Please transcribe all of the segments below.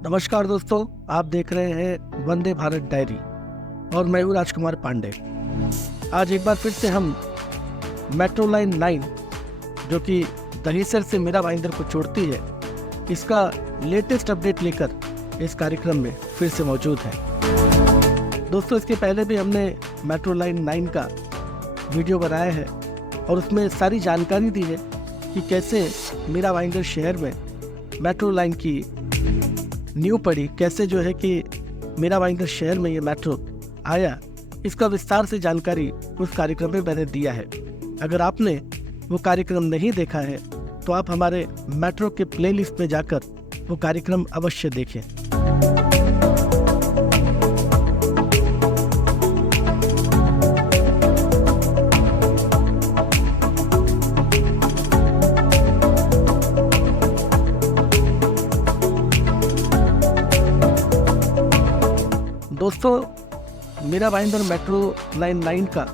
नमस्कार दोस्तों, आप देख रहे हैं वंदे भारत डायरी और मैं हूँ राजकुमार पांडे। आज एक बार फिर से हम मेट्रो लाइन 9 जो कि दहीसर से मीरा भाईंदर को जोड़ती है, इसका लेटेस्ट अपडेट लेकर इस कार्यक्रम में फिर से मौजूद है। दोस्तों, इसके पहले भी हमने मेट्रो लाइन 9 का वीडियो बनाया है और उसमें सारी जानकारी दी है कि कैसे मीरा भाईंदर शहर में मेट्रो लाइन की नींव पड़ी, कैसे जो है कि मीरा भाईंदर शहर में ये मेट्रो आया। इसका विस्तार से जानकारी उस कार्यक्रम में मैंने दिया है। अगर आपने वो कार्यक्रम नहीं देखा है तो आप हमारे मेट्रो के प्लेलिस्ट में जाकर वो कार्यक्रम अवश्य देखें। दोस्तों, मीरा भाईंदर मेट्रो लाइन 9 का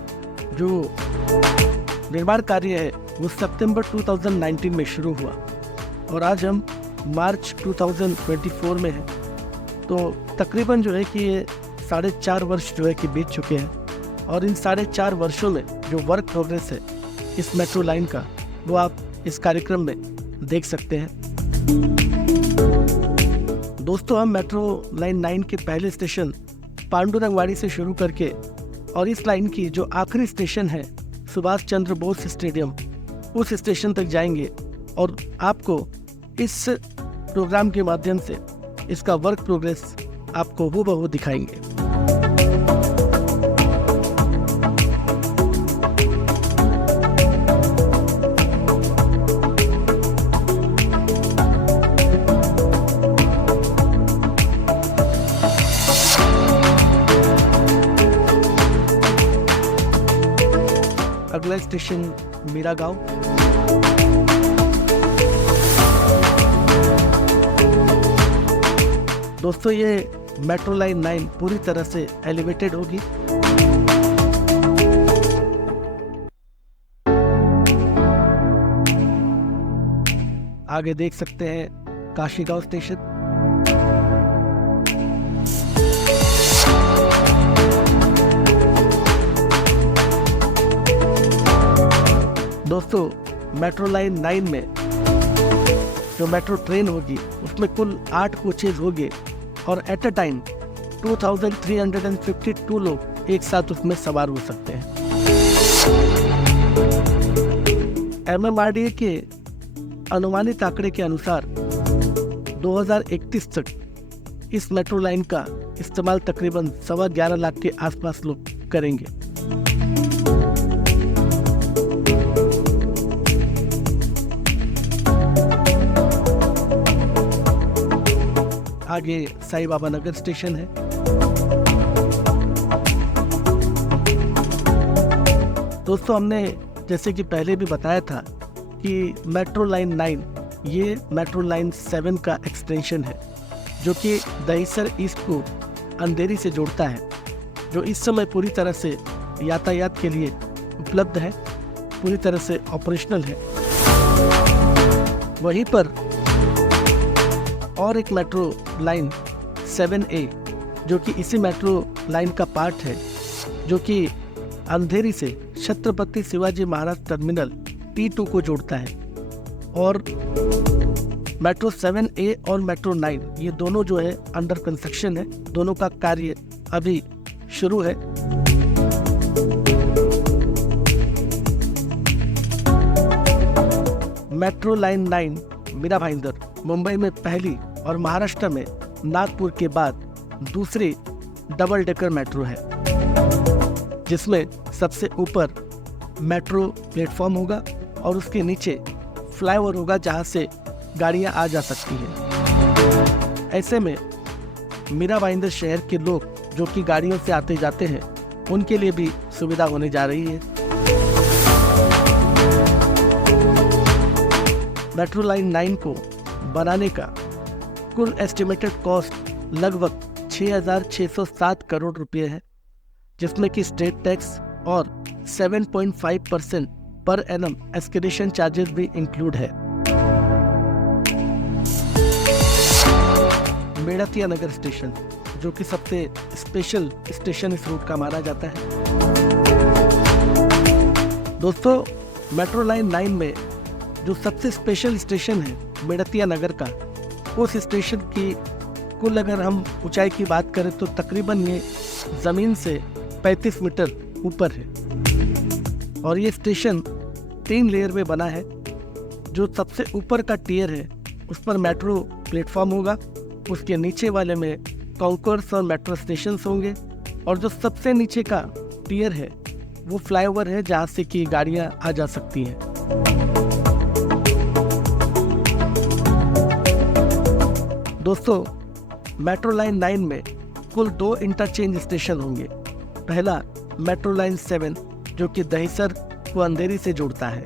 जो निर्माण कार्य है वो सितंबर 2019 में शुरू हुआ और आज हम मार्च 2024 में हैं। तो तकरीबन जो है कि ये 4.5 वर्ष जो है कि बीत चुके हैं और इन 4.5 वर्षों में जो वर्क प्रोग्रेस है इस मेट्रो लाइन का वो आप इस कार्यक्रम में देख सकते हैं। दोस्तों, हम मेट्रो लाइन 9 के पहले स्टेशन पांडुरंगवाड़ी से शुरू करके और इस लाइन की जो आखिरी स्टेशन है सुभाष चंद्र बोस स्टेडियम, उस स्टेशन तक जाएंगे और आपको इस प्रोग्राम के माध्यम से इसका वर्क प्रोग्रेस आपको हूबहू दिखाएंगे। अगला स्टेशन मीरा गांव। दोस्तों, ये मेट्रो लाइन 9 पूरी तरह से एलिवेटेड होगी। आगे देख सकते हैं काशीगांव स्टेशन। दोस्तों, मेट्रो लाइन 9 में जो मेट्रो ट्रेन होगी उसमें कुल 8 कोचेज होंगे और एट अ टाइम 2352 लोग एक साथ उसमें सवार हो सकते हैं। MMRDA के अनुमानित आंकड़े के अनुसार 2031 तक इस मेट्रो लाइन का इस्तेमाल तकरीबन 11.25 लाख के आसपास लोग करेंगे। आगे साईं बाबा नगर स्टेशन है। दोस्तों, हमने जैसे कि पहले भी बताया था कि मेट्रो लाइन 9 ये मेट्रो लाइन 7 का एक्सटेंशन है जो कि दहीसर ईस्ट को अंधेरी से जोड़ता है, जो इस समय पूरी तरह से यातायात के लिए उपलब्ध है, पूरी तरह से ऑपरेशनल है। वहीं पर और एक मेट्रो लाइन 7A जो कि इसी मेट्रो लाइन का पार्ट है, जो कि अंधेरी से छत्रपति शिवाजी महाराज टर्मिनल T2 को जोड़ता है। और मेट्रो 7A और मेट्रो 9 ये दोनों जो है अंडर कंस्ट्रक्शन है, दोनों का कार्य अभी शुरू है। मेट्रो लाइन 9 मीरा भाईंदर मुंबई में पहली और महाराष्ट्र में नागपुर के बाद दूसरी डबल डेकर मेट्रो है, जिसमें सबसे ऊपर मेट्रो प्लेटफॉर्म होगा और उसके नीचे फ्लाईओवर होगा जहां से गाड़ियां आ जा सकती हैं। ऐसे में मीरा भाईंदर शहर के लोग जो कि गाड़ियों से आते जाते हैं उनके लिए भी सुविधा होने जा रही है। मेट्रो लाइन 9 को बनाने का कुल एस्टिमेटेड कॉस्ट लगभग 6,607 करोड़ रुपए है, जिसमें कि स्टेट टैक्स और 7.5% पर एनम एस्केलेशन चार्जेस भी इंक्लूड है। मेड़तिया नगर स्टेशन, जो कि सबसे स्पेशल स्टेशन इस रूट का माना जाता है। दोस्तों, मेट्रो लाइन 9 में जो सबसे स्पेशल स्टेशन है मेड़तिया नगर का, उस स्टेशन की कुल अगर हम ऊंचाई की बात करें तो तकरीबन ये ज़मीन से 35 मीटर ऊपर है। और ये स्टेशन 3 लेयर में बना है। जो सबसे ऊपर का टियर है उस पर मेट्रो प्लेटफॉर्म होगा, उसके नीचे वाले में कॉन्कोर्स और मेट्रो स्टेशन होंगे, और जो सबसे नीचे का टियर है वो फ्लाईओवर है जहाँ से कि गाड़ियाँ आ जा सकती हैं। दोस्तों, मेट्रो लाइन 9 में कुल 2 इंटरचेंज स्टेशन होंगे। पहला मेट्रो लाइन 7 जो कि दहिसर को अंधेरी से जोड़ता है,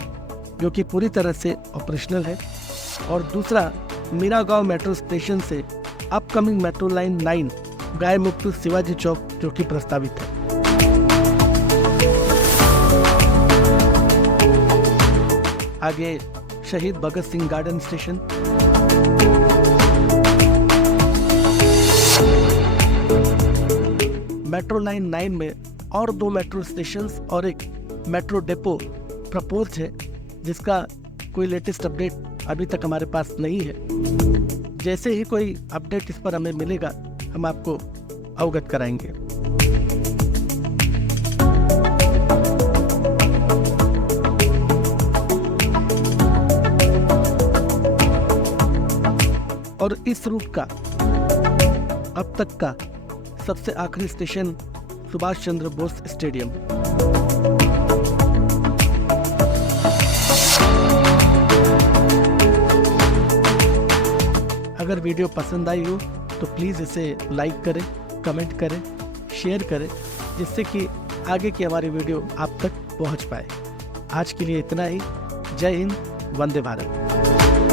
जो कि पूरी तरह से ऑपरेशनल है, और दूसरा मीरा गांव मेट्रो स्टेशन से अपकमिंग मेट्रो लाइन 9 गाय मुक्तु शिवाजी चौक जो कि प्रस्तावित है। आगे Shaheed Bhagat Singh garden station, metro line 9 में और 2 मेट्रो स्टेशंस और एक मेट्रो डिपो प्रपोज है, जिसका कोई लेटेस्ट अपडेट अभी तक हमारे पास नहीं है। जैसे ही कोई अपडेट इस पर हमें मिलेगा हम आपको अवगत कराएंगे। और इस रूट का अब तक का सबसे आखिरी स्टेशन सुभाष चंद्र बोस स्टेडियम। अगर वीडियो पसंद आई हो तो प्लीज़ इसे लाइक करें, कमेंट करें, शेयर करें, जिससे कि आगे की हमारी वीडियो आप तक पहुंच पाए। आज के लिए इतना ही। जय हिंद, वंदे भारत।